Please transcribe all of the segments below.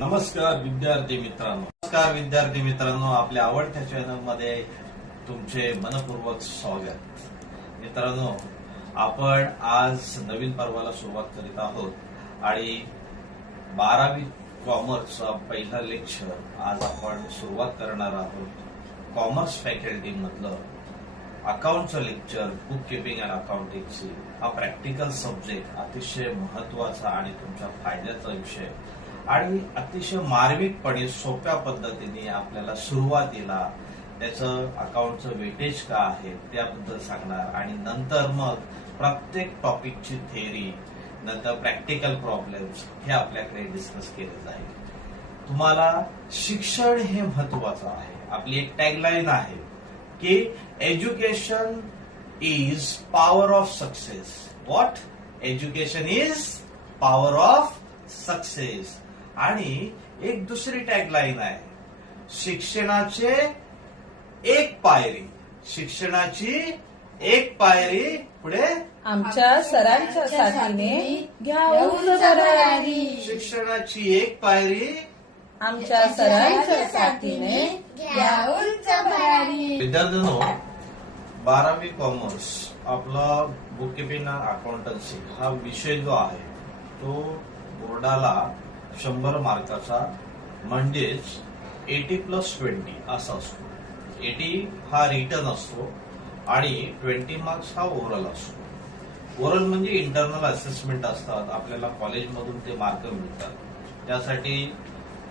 नमस्कार विद्यार्थी मित्रांनो, आपल्या आवडत्या चॅनल मध्ये तुमचे मनपूर्वक स्वागत. मित्रांनो, आपण आज नवीन पर्वाला सुरुवात करीत आहोत आणि 12वी कॉमर्सचा पहिला लेक्चर आज आपण सुरुवात करणार आहोत. कॉमर्स फॅकल्टी मधलं अकाउंटचं लेक्चर, बुक किपिंग अँड अकाउंटिंगची हा प्रॅक्टिकल सब्जेक्ट अतिशय महत्वाचा आणि तुमच्या फायद्याचा विषय आणि अतिशय मार्मिकपणे सोप्या पद्धतीने आपल्याला सुरुवातीला त्याचं अकाउंटचं वेटेज का आहे त्याबद्दल सांगणार आणि नंतर मग प्रत्येक टॉपिकची थेअरी, नंतर प्रॅक्टिकल प्रॉब्लेम्स हे आपल्याकडे डिस्कस केले जाईल. तुम्हाला शिक्षण हे महत्वाचं आहे. आपली एक टॅगलाईन आहे की education is power of success. What? Education is power of success. आणि एक दुसरी टॅगलाईन आहे, शिक्षणाची एक पायरी पुढे आमच्या सरांच्या साथीने घ्या उंच भरारी. शिक्षणाची एक पायरी आमच्या सरांच्या साथीने घ्या उंच भरारी. विद्यार्थ्यांनो, 12वी कॉमर्स आपला बुक किपिंग अँड अकाउंटन्सी हा विषय जो आहे तो बोर्डाला 100 मार्काचा म्हणजेच 80+20 असा असतो. 80 हा रिटर्न असतो आणि 20 मार्क्स हा ओव्हरऑल असतो. ओव्हरऑल म्हणजे इंटरनल असेसमेंट असतात, आपल्याला कॉलेजमधून ते मार्क मिळतात. त्यासाठी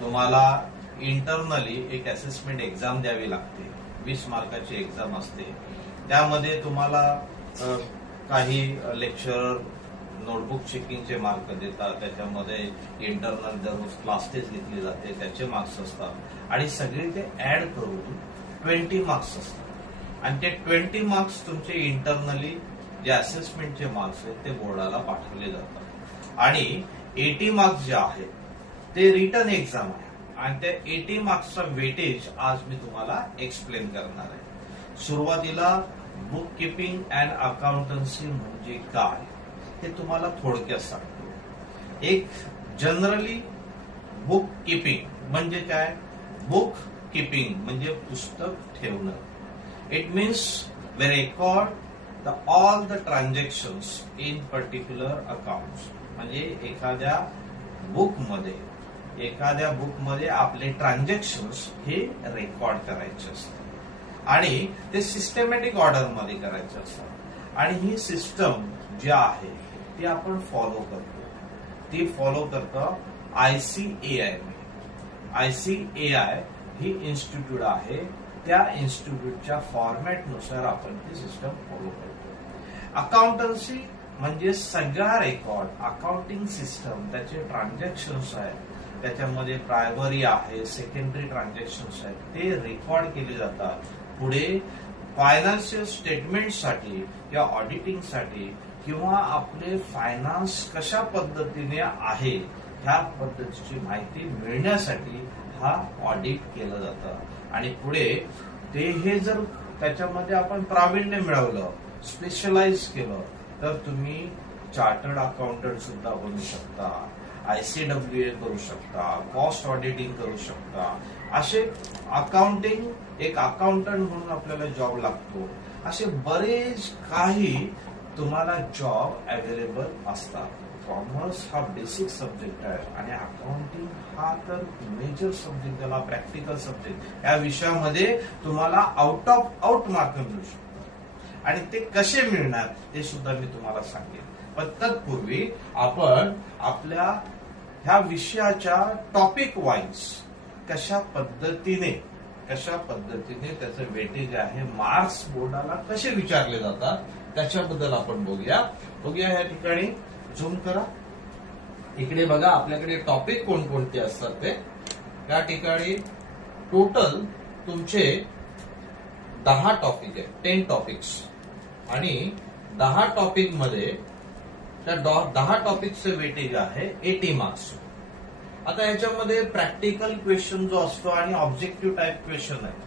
तुम्हाला इंटरनली एक असेसमेंट एक्झाम द्यावी लागते. 20 मार्काची एक्झाम असते. त्यामध्ये तुम्हाला काही लेक्चरर नोटबुक चेकिंगचे मार्क देतात, त्याच्यामध्ये इंटरनल दररोज क्लास टेस्ट घेतली जाते त्याचे मार्क्स असतात आणि सगळे ते ऍड करून 20 मार्क्स असतात. आणि ते 20 मार्क्स तुमचे इंटरनली जे असेसमेंटचे मार्क्स आहेत ते बोर्डाला पाठवले जातात. आणि 80 मार्क्स जे आहेत ते रिटर्न एक्झाम आहे आणि त्या 80 मार्क्सचा वेटेज आज मी तुम्हाला एक्सप्लेन करणार आहे. सुरुवातीला बुक किपिंग अँड अकाउंटन्सी म्हणजे काय हे तुम्हाला थोडक्यात सांगतो. एक जनरली बुक किपिंग म्हणजे काय? बुक किपिंग म्हणजे पुस्तक ठेवणं. It means way record all the transactions in particular accounts. म्हणजे एखाद्या बुकमध्ये आपले ट्रान्झॅक्शन्स हे रेकॉर्ड करायचे असतात आणि ते सिस्टमॅटिक ऑर्डर मध्ये करायचे असतात. आणि ही सिस्टम जी आहे ती आपण फॉलो करतो. ती फॉलो करतो ICAI. ICAI ही इन्स्टिट्यूट आहे. त्या इन्स्टिट्यूटच्या फॉर्मॅटनुसार आपण ती सिस्टम फॉलो करतो. अकाउंटन्सी म्हणजे सगळा रेकॉर्ड, अकाउंटिंग सिस्टम, त्याचे ट्रान्झॅक्शन्स आहेत, त्याच्यामध्ये प्रायमरी आहे, सेकंडरी ट्रान्झॅक्शन्स आहेत, ते रेकॉर्ड केले जातात. पुढे फायनान्शियल स्टेटमेंटसाठी किंवा ऑडिटिंगसाठी किंवा आपले फायनान्स कशा पद्धतीने आहे ह्या पद्धतीची माहिती मिळण्यासाठी हा ऑडिट केलं जातं. आणि पुढे ते हे जर त्याच्यामध्ये आपण प्रावीण्य मिळवलं, स्पेशलाइज केलं तर तुम्ही चार्टर्ड अकाउंटंट सुद्धा बनू शकता, ICWA करू शकता, कॉस्ट ऑडिटिंग करू शकता. असे अकाउंटिंग एक अकाउंटंट म्हणून आपल्याला जॉब लागतो. असे बरेच काही तुम्हाला जॉब अवेलेबल असतात. कॉमर्स हा बेसिक सब्जेक्ट आहे आणि अकाउंटिंग हा तर मेजर सब्जेक्ट, त्याला प्रॅक्टिकल सब्जेक्ट. या विषयामध्ये तुम्हाला आउट ऑफ आउट मार्क मिळू शकतात आणि ते कसे मिळणार ते सुद्धा मी तुम्हाला सांगेन. पण तत्पूर्वी आपण आपल्या ह्या विषयाच्या टॉपिक वाईज कशा पद्धतीने त्याचं वेटेज आहे, मार्क्स बोर्डाला कसे विचारले जातात त्याच्याबद्दल आपण बघूया. या ठिकाणी झूम करा. इकडे बघा, आपल्याकडे टॉपिक कोणकोणते असतात ते. या ठिकाणी टोटल तुमचे 10 टॉपिक आहेत, 10 टॉपिक्स. आणि 10 टॉपिक मध्ये त्या 10 टॉपिकचं वेटेज आहे 80 मार्क्स. आता याच्यामध्ये प्रॅक्टिकल क्वेश्चन जो असतो आणि ऑब्जेक्टिव्ह टाइप क्वेश्चन आहे.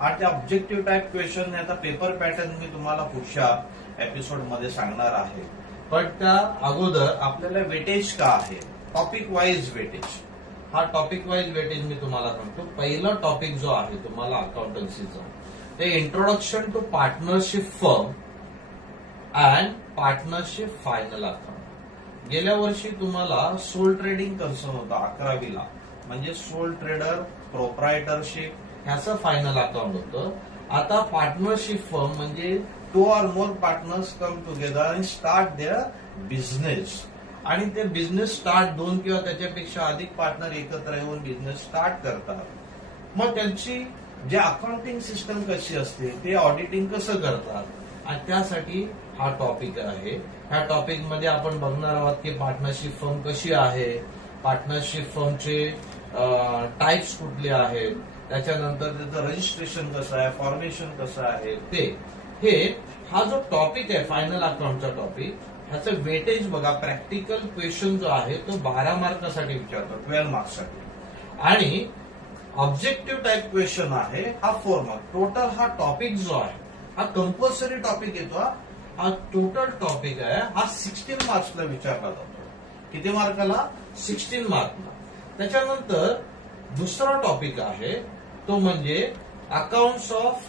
आणि त्या ऑब्जेक्टिव्ह टाइप क्वेश्चन याचा पेपर पॅटर्न मी तुम्हाला पुढच्या एपिसोड मध्ये सांगणार आहे. पण त्या अगोदर आपल्याला वेटेज का आहे, टॉपिक वाईज वेटेज. हा टॉपिक वाईज वेटेज मी तुम्हाला सांगतो. पहिला टॉपिक जो आहे तुम्हाला अकाउंटन्सीचा, ते introduction to partnership firm and partnership final account. गेल्या वर्षी तुम्हाला सोल ट्रेडिंग कन्सर्न होता 11वीला, म्हणजे सोल ट्रेडर, प्रोप्रायटरशिप ह्याचं फायनल अकाउंट होतं. आता पार्टनरशिप फर्म म्हणजे 2 or more partners come together and start there business. आणि ते बिझनेस स्टार्ट 2 किंवा त्याच्यापेक्षा अधिक पार्टनर एकत्र येऊन बिझनेस स्टार्ट करतात. मग त्यांची जे अकाउंटिंग सिस्टम कशी असते, ते ऑडिटिंग कसं करतात, आणि त्यासाठी हा टॉपिक आहे. ह्या टॉपिक मध्ये आपण बघणार आहोत की पार्टनरशिप फर्म कशी आहे, पार्टनरशिप फर्मचे टाइप्स कुठले आहेत, त्याच्यानंतर त्याचं रजिस्ट्रेशन कसं आहे, फॉर्मेशन कसं आहे ते. हा जो टॉपिक आहे फायनल अकाउंटचा टॉपिक, ह्याचं वेटेज बघा. प्रॅक्टिकल क्वेश्चन जो आहे तो 12 मार्कासाठी विचारतो, 12 मार्क्ससाठी. आणि ऑब्जेक्टिव्ह टाइप क्वेश्चन आहे हा 4 मार्क. टोटल हा टॉपिक जो आहे हा कंपल्सरी टॉपिक येतो. हा टोटल टॉपिक आहे हा 16 मार्क्सला विचारला जातो. किती मार्काला? 16 मार्कला. त्याच्यानंतर दुसरा टॉपिक आहे तो म्हणजे accounts of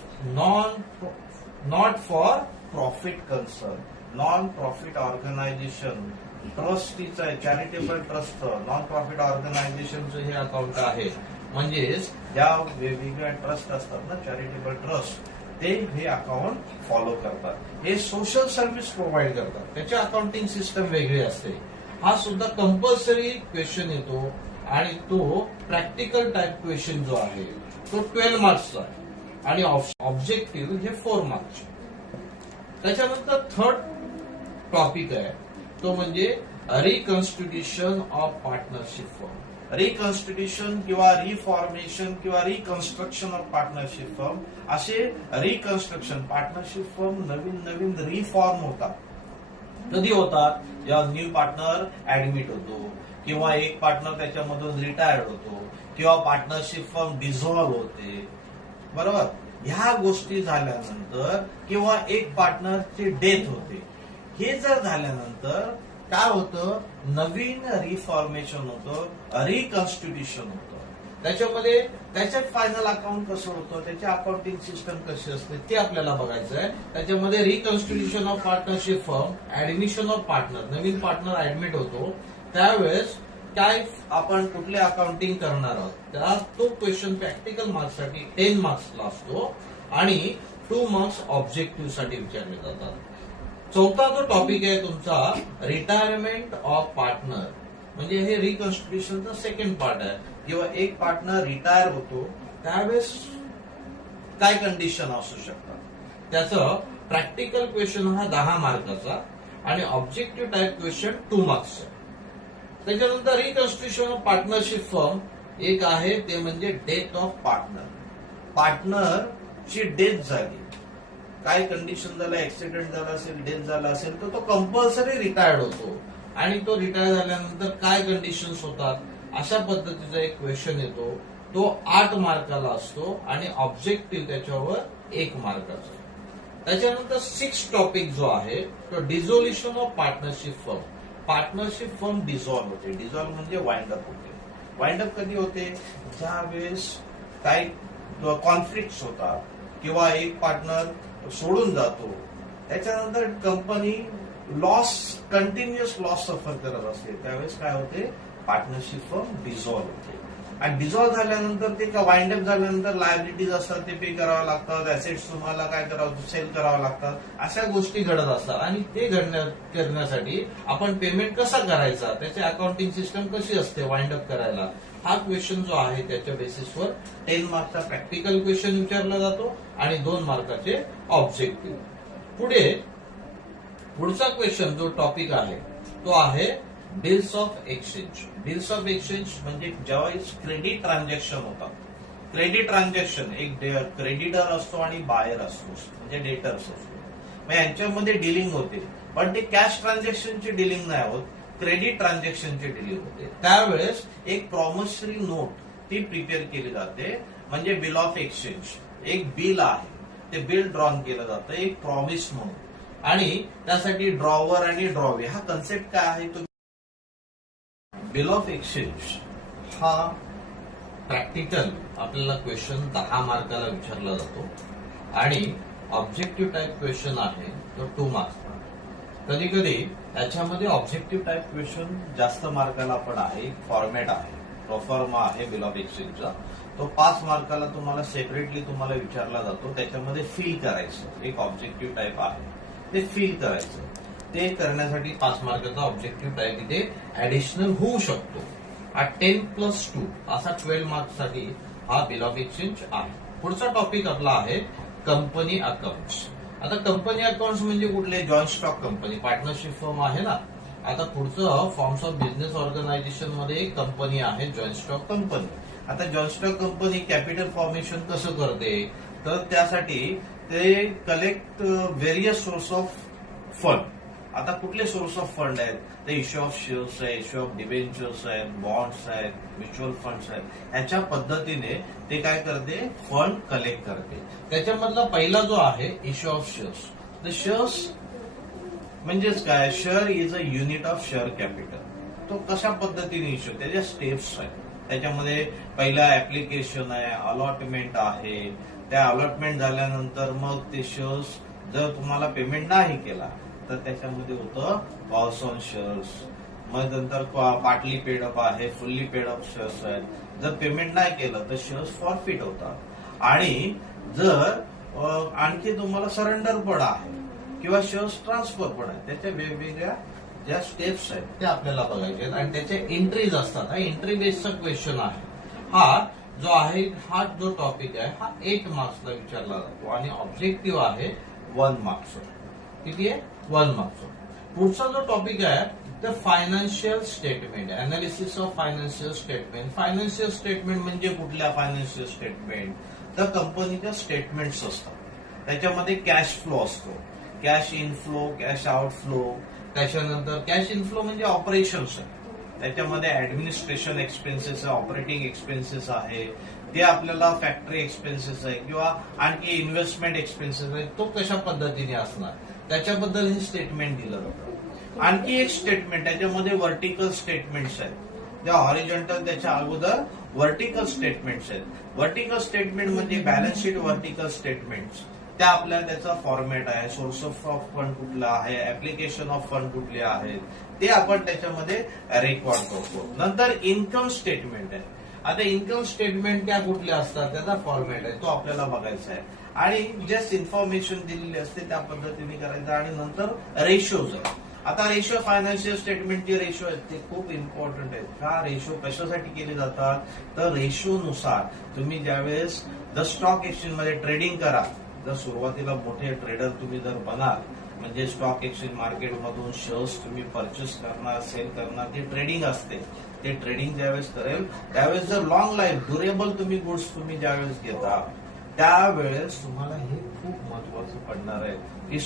not for profit concern, non profit organisation, ट्रस्टीचं आहे, चॅरिटेबल ट्रस्ट, नॉन प्रॉफिट ऑर्गनायझेशनचं हे अकाउंट आहे. म्हणजेच ज्या वेगवेगळ्या ट्रस्ट असतात ना, चॅरिटेबल ट्रस्ट, ते हे अकाउंट फॉलो करतात. हे सोशल सर्व्हिस प्रोव्हाइड करतात, त्याची अकाउंटिंग सिस्टम वेगळी असते. हा सुद्धा कंपल्सरी क्वेश्चन येतो आणि तो प्रॅक्टिकल टाइप क्वेश्चन जो आहे तो 12 मार्क्सचा आहे आणि ऑब्जेक्टिव्ह हे 4 मार्क्सचे. त्याच्यानंतर थर्ड टॉपिक आहे तो म्हणजे reconstitution of partnership firm. Reconstitution किंवा रिफॉर्मेशन किंवा रिकन्स्ट्रक्शन ऑफ पार्टनरशिप फर्म, असे रिकन्स्ट्रक्शन पार्टनरशिप फर्म नवीन नवीन रिफॉर्म होतात. कधी होतात? जेव्हा न्यू पार्टनर ऍडमिट होतो, किंवा एक पार्टनर त्याच्यामधून रिटायर्ड होतो, किंवा पार्टनरशिप फर्म डिझॉल्व्ह होते. बरोबर? ह्या गोष्टी झाल्यानंतर, किंवा एक पार्टनरची डेथ होते, हे जर झाल्यानंतर काय होतं? नवीन रिफॉर्मेशन होतं, रिकन्स्टिट्यूशन होतं. त्याच्यामध्ये त्याच्यात फायनल अकाउंट कसं होतं, त्याची अकाउंटिंग सिस्टम कशी असते ते आपल्याला बघायचं आहे. त्याच्यामध्ये reconstitution of partnership firm, admission of partner, Naveen partner admit होतो त्यावेळेस काय आपण कुठले अकाउंटिंग करणार आहोत, त्या तो क्वेश्चन प्रॅक्टिकल मार्क्ससाठी 10 मार्क्सला असतो आणि 2 मार्क्स ऑब्जेक्टिव्ह साठी विचारले जातात. चौथा जो टॉपिक आहे तुमचा रिटायरमेंट ऑफ पार्टनर, म्हणजे हे रिकन्स्टिट्यूशनचा सेकंड पार्ट आहे. जेव्हा एक पार्टनर रिटायर होतो त्यावेळेस काय कंडिशन असू शकतात, त्याचं प्रॅक्टिकल क्वेश्चन हा 10 मार्काचा आणि ऑब्जेक्टिव्ह टाइप क्वेश्चन 2 मार्क्सचा. त्याच्यानंतर रिकन्स्टिट्यूशन ऑफ पार्टनरशिप फर्म एक आहे ते म्हणजे डेथ ऑफ पार्टनर. पार्टनरची डेथ झाली, काय कंडिशन झालं, ऍक्सिडेंट झाला असेल, डेथ झाला असेल, तर तो कंपल्सरी रिटायर्ड होतो. आणि तो रिटायर झाल्यानंतर काय कंडिशन्स होतात, अशा पद्धतीचा एक क्वेश्चन येतो. तो 8 मार्काला असतो आणि ऑब्जेक्टिव्ह त्याच्यावर 1 मार्काचा. त्याच्यानंतर 6 टॉपिक जो आहे तो dissolution of partnership firm. Partnership firm dissolve होते. डिझॉल्व्ह म्हणजे वाइंड अप होते. वाइंड अप कधी होते? ज्यावेळेस काही कॉन्फ्लिक्ट होतात किंवा एक पार्टनर सोडून जातो, त्याच्यानंतर कंपनी कंटिन्युअस लॉस सफर करत असते, त्यावेळेस काय होते? पार्टनरशिप फर्म डिझॉल्व्ह होते. आणि डिझॉल्व्ह झाल्यानंतर ते वाइंड अप झाल्यानंतर लायबिलिटीज असतात ते पे करावं लागतात, ऍसेट्स तुम्हाला काय करावं, सेल करावं लागतात, अशा गोष्टी घडत असतात. आणि ते करण्यासाठी आपण पेमेंट कसा करायचा, त्याची अकाउंटिंग सिस्टम कशी असते वाइंड अप करायला, हा क्वेश्चन जो आहे त्याच्या बेसिसवर 10 मार्कचा प्रॅक्टिकल क्वेश्चन विचारला जातो आणि 2 मार्काचे ऑब्जेक्टिव्ह. पुढचा क्वेश्चन जो टॉपिक आहे तो आहे bills of exchange. Bills of exchange म्हणजे ज्यावेळेस क्रेडिट ट्रान्झॅक्शन होतात. क्रेडिट ट्रान्झॅक्शन एक क्रेडिटर असतो आणि बायर असतो, म्हणजे डेटर्स असतो. मग यांच्यामध्ये डिलिंग होते, पण ते कॅश ट्रान्झॅक्शनची डिलिंग नाही होत, क्रेडिट ट्रान्झॅक्शनची डिलिंग होते. त्यावेळेस एक प्रॉमिसरी नोट ती प्रिपेअर केली जाते, म्हणजे बिल ऑफ एक्सचेंज. एक बिल आहे, ते बिल ड्रॉन केलं जातं एक प्रॉमिस म्हणून. आणि त्यासाठी ड्रॉवर आणि ड्रॉवे हा कन्सेप्ट काय आहे तो बिल ऑफ एक्सचेंज हा प्रॅक्टिकल आपल्याला क्वेश्चन 10 मार्काला विचारला जातो आणि ऑब्जेक्टिव्ह टाईप क्वेश्चन आहे तो 2 मार्क्सचा. कधी कधी याच्यामध्ये ऑब्जेक्टिव्ह टाईप क्वेश्चन जास्त मार्काला पण आहे. फॉर्मॅट आहे, प्रोफॉर्मा आहे बिल ऑफ एक्सचेंजचा, तो 5 मार्काला तुम्हाला सेपरेटली तुम्हाला विचारला जातो. त्याच्यामध्ये फिल करायचं, एक ऑब्जेक्टिव्ह टाईप आहे ते फिल करायचं. ते करण्यासाठी 5 मार्काचा ऑब्जेक्टिव्ह टाईप इथे ऍडिशनल होऊ शकतो. हा 10+2 असा 12 मार्क्ससाठी हा बिल ऑफ एक्सचेंज आहे. पुढचा टॉपिक आपला आहे कंपनी अकाउंट्स. आता कंपनी अकाउंट्स म्हणजे कुठले? Joint stock company, partnership firm आहे ना. आता पुढचं फॉर्म्स ऑफ बिझनेस ऑर्गनायझेशन मध्ये कंपनी आहे जॉईंट स्टॉक कंपनी. आता joint stock company capital formation कसं करते? तर त्यासाठी ते collect various source of fund. आता कुठले सोर्स ऑफ फंड आहेत? ते इश्यू ऑफ शेअर्स आहे, इश्यू ऑफ डिबेंचर्स आहेत, बॉन्ड्स आहेत, म्युच्युअल फंड्स आहेत. ह्याच्या पद्धतीने ते काय करते? फंड कलेक्ट करते. त्याच्यामधला पहिला जो आहे issue of shares. The shares म्हणजेच काय? Share is a unit of share capital. तो कशा पद्धतीने इश्यू, त्याच्या स्टेप्स आहेत. त्याच्यामध्ये पहिला ऍप्लिकेशन आहे, अलॉटमेंट आहे. त्या अलॉटमेंट झाल्यानंतर मग ते शेअर्स जर तुम्हाला पेमेंट नाही केला तर त्याच्यामध्ये होतं कॉल्स ऑन शेअर्स. मग नंतर पार्टली पेडअप आहे, फुल्ली पेडअप शेअर्स आहेत. जर पेमेंट नाही केलं तर शेअर्स फॉरफिट होतात. आणि जर आणखी तुम्हाला सरेंडर पण आहे किंवा शेअर्स ट्रान्सफर पण आहे, त्याच्या वेगवेगळ्या ज्या स्टेप्स आहेत त्या आपल्याला बघायचे आहेत आणि त्याच्या एंट्रीज असतात. हा एंट्री बेस्डचा क्वेश्चन आहे. हा जो आहे, हा जो टॉपिक आहे हा 8 मार्क्सला विचारला जातो आणि ऑब्जेक्टिव्ह आहे 1 मार्क्सवर. किती आहे? 1 मार्क्सवर. पुढचा जो टॉपिक आहे the financial statement, analysis of financial statement. Financial statement म्हणजे कुठल्या फायनान्शियल स्टेटमेंट? तर कंपनीच्या स्टेटमेंट्स असतात. त्याच्यामध्ये कॅश फ्लो असतो, कॅश इनफ्लो, कॅश आउटफ्लो. त्याच्यानंतर कॅश इनफ्लो म्हणजे ऑपरेशन्स आहे. त्याच्यामध्ये ऍडमिनिस्ट्रेशन एक्सपेन्सेस आहे, ऑपरेटिंग एक्सपेन्सेस आहे, ते आपल्याला फॅक्टरी एक्सपेन्सेस आहे किंवा आणखी इन्व्हेस्टमेंट एक्सपेन्सेस आहे. तो कशा पद्धतीने असणार त्याच्याबद्दल हे स्टेटमेंट दिलं जातं. आणखी एक स्टेटमेंट त्याच्यामध्ये व्हर्टिकल स्टेटमेंट्स आहेत. त्या हॉरिझॉन्टल त्याच्या अगोदर व्हर्टिकल स्टेटमेंट्स आहेत. व्हर्टिकल स्टेटमेंट म्हणजे बॅलन्स शीट व्हर्टिकल स्टेटमेंट्स. त्या आपल्याला त्याचा फॉर्मॅट आहे, सोर्स ऑफ फंड कुठला आहे, ऍप्लिकेशन ऑफ फंड कुठले आहेत ते आपण त्याच्यामध्ये रेकॉर्ड करतो. नंतर इन्कम स्टेटमेंट आहे. आता इन्कम स्टेटमेंट त्या कुठल्या असतात त्याचा फॉर्मॅट आहे, तो आपल्याला बघायचा आहे आणि जस्ट इन्फॉर्मेशन दिलेली असते त्या पद्धतीने करायचं. आणि नंतर रेशोज आहे. आता रेशो फायनान्शियल स्टेटमेंटचे रेशो आहेत ते खूप इम्पॉर्टंट आहेत. हा रेशो कशासाठी केले जातात? तर रेशोनुसार तुम्ही ज्यावेळेस द स्टॉक एक्सचेंज मध्ये ट्रेडिंग करा, जर सुरुवातीला मोठे ट्रेडर तुम्ही जर बनाल म्हणजे स्टॉक एक्सचेंज मार्केटमधून शेअर्स तुम्ही परचेस करणार, सेल करणार, ती ट्रेडिंग असते. ते ट्रेडिंग ज्यावेळेस करेल त्यावेळेस जर लॉंग लाईफ ड्युरेबल तुम्ही गुड्स तुम्ही ज्यावेळेस घेता त्यावेळेस तुम्हाला हे खूप महत्वाचं पडणार आहे की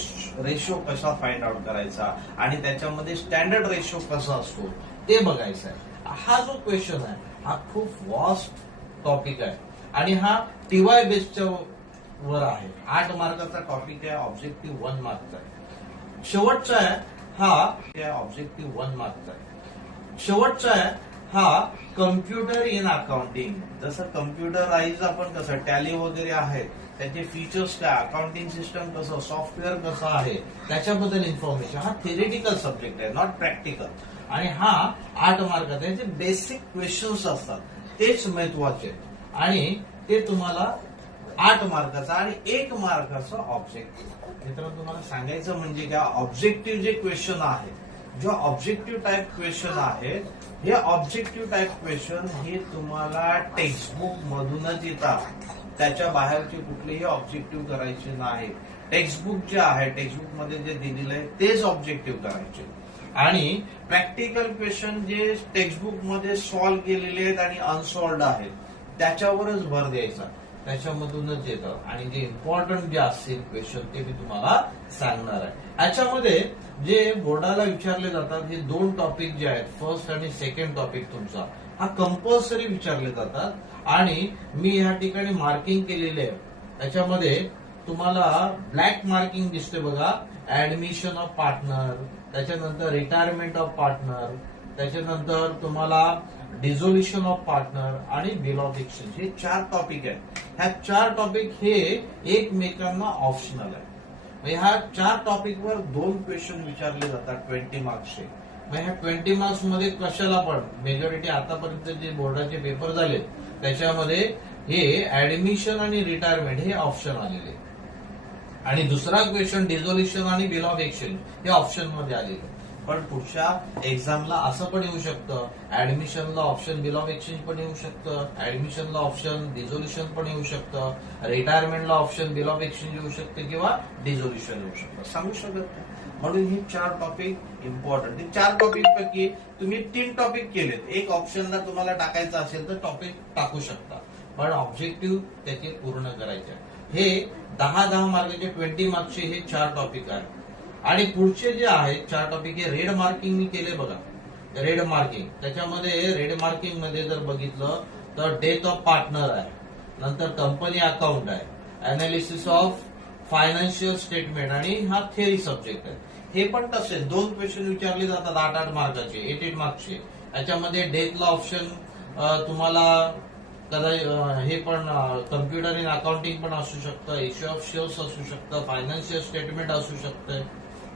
रेशो कसा फाइंड आउट करायचा आणि त्याच्यामध्ये स्टँडर्ड रेशो कसा असतो ते बघायचं आहे. हा जो क्वेश्चन आहे हा खूप वास्ट टॉपिक आहे आणि हा टीवाय बेस्डच्या वर आहे. 8 मार्काचा टॉपिक आहे, ऑब्जेक्टिव्ह 1 मार्कचा आहे. शेवटचा आहे हा ऑब्जेक्टिव्ह 1 मार्कचा आहे. शेवटचा आहे हा कम्प्युटर इन अकाउंटिंग. जसं कम्प्युटराइज आपण कसं टॅली वगैरे आहे त्याचे फीचर्स काय, अकाउंटिंग सिस्टम कसं, सॉफ्टवेअर कसं आहे त्याच्याबद्दल इन्फॉर्मेशन. हा थेरेटिकल सब्जेक्ट आहे, नॉट प्रॅक्टिकल. आणि हा 8 मार्काचा आहे. जे बेसिक क्वेश्चन्स असतात तेच महत्वाचे आणि ते तुम्हाला 8 मार्काचा आणि 1 मार्काचा ऑब्जेक्टिव्ह. मित्रांनो तुम्हाला सांगायचं म्हणजे काय, ऑब्जेक्टिव्ह जे क्वेश्चन आहे, जो ऑब्जेक्टिव्ह टाईप क्वेश्चन आहेत, हे ऑब्जेक्टिव्ह टाईप क्वेश्चन हे तुम्हाला टेक्स्टबुक मधूनच येतात. त्याच्या बाहेरचे कुठलेही ऑब्जेक्टिव्ह करायचे नाही. टेक्स्टबुक जे आहे, टेक्स्टबुक मध्ये जे दिलेलं आहे तेच ऑब्जेक्टिव्ह करायचे आणि प्रॅक्टिकल क्वेश्चन जे टेक्स्टबुक मध्ये सॉल्व्ह केलेले आहेत आणि अनसॉल्व्ड आहेत त्याच्यावरच भर द्यायचा. त्याच्यामधूनच येतं आणि जे इम्पॉर्टंट जे असतील क्वेश्चन ते मी तुम्हाला सांगणार आहे. याच्यामध्ये जे बोर्डाला विचारले जातात हे 2 टॉपिक जे आहेत, फर्स्ट आणि सेकंड टॉपिक तुमचा हा कंपल्सरी विचारले जातात आणि मी या ठिकाणी मार्किंग केलेले आहे. त्याच्यामध्ये तुम्हाला ब्लॅक मार्किंग दिसते बघा, ऍडमिशन ऑफ पार्टनर, त्याच्यानंतर रिटायरमेंट ऑफ पार्टनर, त्याच्यानंतर तुम्हाला डिझोल्युशन ऑफ पार्टनर आणि बिल ऑफ एक्सचेंज हे 4 टॉपिक आहेत. ह्या 4 टॉपिक हे एकमेकांना ऑप्शनल आहे. म्हणजे ह्या 4 टॉपिकवर 2 क्वेश्चन विचारले जातात 20 मार्क्सचे. मग ह्या 20 मार्क्स मध्ये कशाला पण मेजॉरिटी आतापर्यंत जे बोर्डाचे पेपर झाले त्याच्यामध्ये हे ऍडमिशन आणि रिटायरमेंट हे ऑप्शन आलेले आणि दुसरा क्वेश्चन डिझोल्युशन आणि बिल ऑफ एक्सचेंज हे ऑप्शन मध्ये आलेले. पण पुढच्या एक्झामला असं पण येऊ शकतं, ऍडमिशनला ऑप्शन बिल ऑफ एक्सचेंज पण येऊ शकतं, ऍडमिशनला ऑप्शन डिझोल्युशन पण येऊ शकतं, रिटायरमेंटला ऑप्शन बिल ऑफ एक्सचेंज येऊ शकते किंवा डिझोल्युशन येऊ शकतं, सांगू शकत नाही. म्हणून हे 4 टॉपिक इम्पॉर्टंट. हे 4 टॉपिक पैकी तुम्ही 3 टॉपिक केलेत, एक ऑप्शनला तुम्हाला टाकायचं असेल तर टॉपिक टाकू शकता, पण ऑब्जेक्टिव्ह त्याचे पूर्ण करायचे. हे 10 मार्काचे 20 मार्क्सचे हे 4 टॉपिक आहेत. आणि पुढचे जे आहेत 4 टॉपिक हे रेड मार्किंग मी केले बघा. रेड मार्किंग त्याच्यामध्ये रेड मार्किंग मध्ये जर बघितलं तर डेथ ऑफ पार्टनर आहे, नंतर कंपनी अकाउंट आहे, अनालिसिस ऑफ फायनान्शियल स्टेटमेंट आणि हा थेअरी सब्जेक्ट आहे. हे पण तसेच 2 क्वेश्चन विचारले जातात 8 मार्काचे 8 मार्क्सचे. याच्यामध्ये डेथला ऑप्शन तुम्हाला हे पण कम्प्युटर इन अकाउंटिंग पण असू शकतं, इश्यू ऑफ शेअर्स असू शकतं, फायनान्शियल स्टेटमेंट असू शकतं,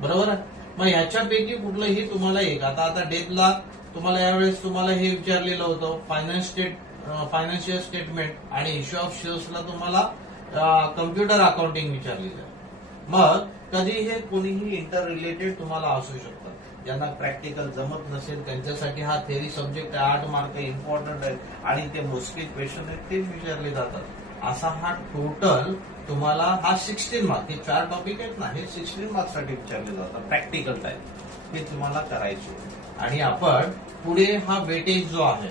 बरोबर आहे. मग ह्याच्यापैकी कुठलंही तुम्हाला एक आता डेथला तुम्हाला यावेळेस तुम्हाला हे विचारलेलं होतं फायनान्शियल स्टेटमेंट आणि इश्यू ऑफ शेअर्सला तुम्हाला कम्प्युटर अकाउंटिंग विचारलेलं आहे. मग कधी हे कोणीही इंटर रिलेटेड तुम्हाला असू शकतं. ज्यांना प्रॅक्टिकल जमत नसेल त्यांच्यासाठी हा थेअरी सब्जेक्ट 8 मार्क इम्पॉर्टंट आहे आणि ते मोजके क्वेश्चन आहेत तेच विचारले जातात. असा हा टोटल तुम्हाला हा 16 मार्क हे 4 टॉपिक आहेत ना, हे 16 मार्क्ससाठी विचारले जातात प्रॅक्टिकल टाईप. हे तुम्हाला करायचे आणि आपण पुढे हा वेटेज जो आहे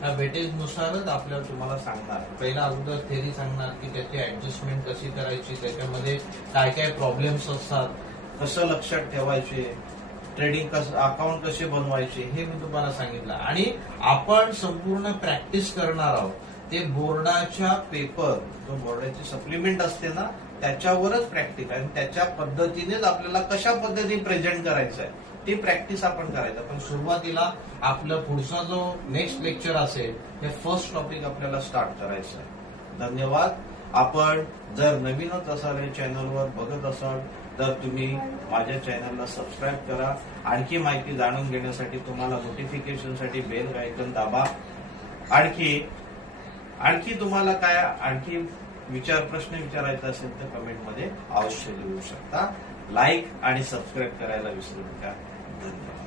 त्या वेटेज नुसारच आपल्याला तुम्हाला सांगणार. पहिला अगोदर थेअरी सांगणार की त्याची ऍडजस्टमेंट कशी करायची, त्याच्यामध्ये काय काय प्रॉब्लेम्स असतात, कसं लक्षात ठेवायचे, ट्रेडिंग अकाउंट कसे बनवायचे हे मी तुम्हाला सांगितलं. आणि आपण संपूर्ण प्रॅक्टिस करणार आहोत ते बोर्डाच्या पेपर जो बोर्डाची सप्लिमेंट असते ना त्याच्यावरच प्रॅक्टिस आहे. त्याच्या पद्धतीनेच आपल्याला कशा पद्धतीने प्रेझेंट करायचं आहे ती प्रॅक्टिस आपण करायचं. पण सुरुवातीला आपलं पुढचा जो नेक्स्ट लेक्चर असेल हे फर्स्ट टॉपिक आपल्याला स्टार्ट करायचं आहे. धन्यवाद. आपण जर नवीनच असाल या चॅनलवर बघत असाल तर तुम्ही माझ्या चॅनलला सबस्क्राईब करा. आणखी माहिती जाणून घेण्यासाठी तुम्हाला नोटिफिकेशनसाठी बेल आयकॉन दाबा. आणखी तुम्हाला काय आणखी प्रश्न विचारायचा असेल तर कमेंटमध्ये अवश्य लिहू शकता. लाईक आणि सबस्क्राईब करायला विसरू नका. धन्यवाद.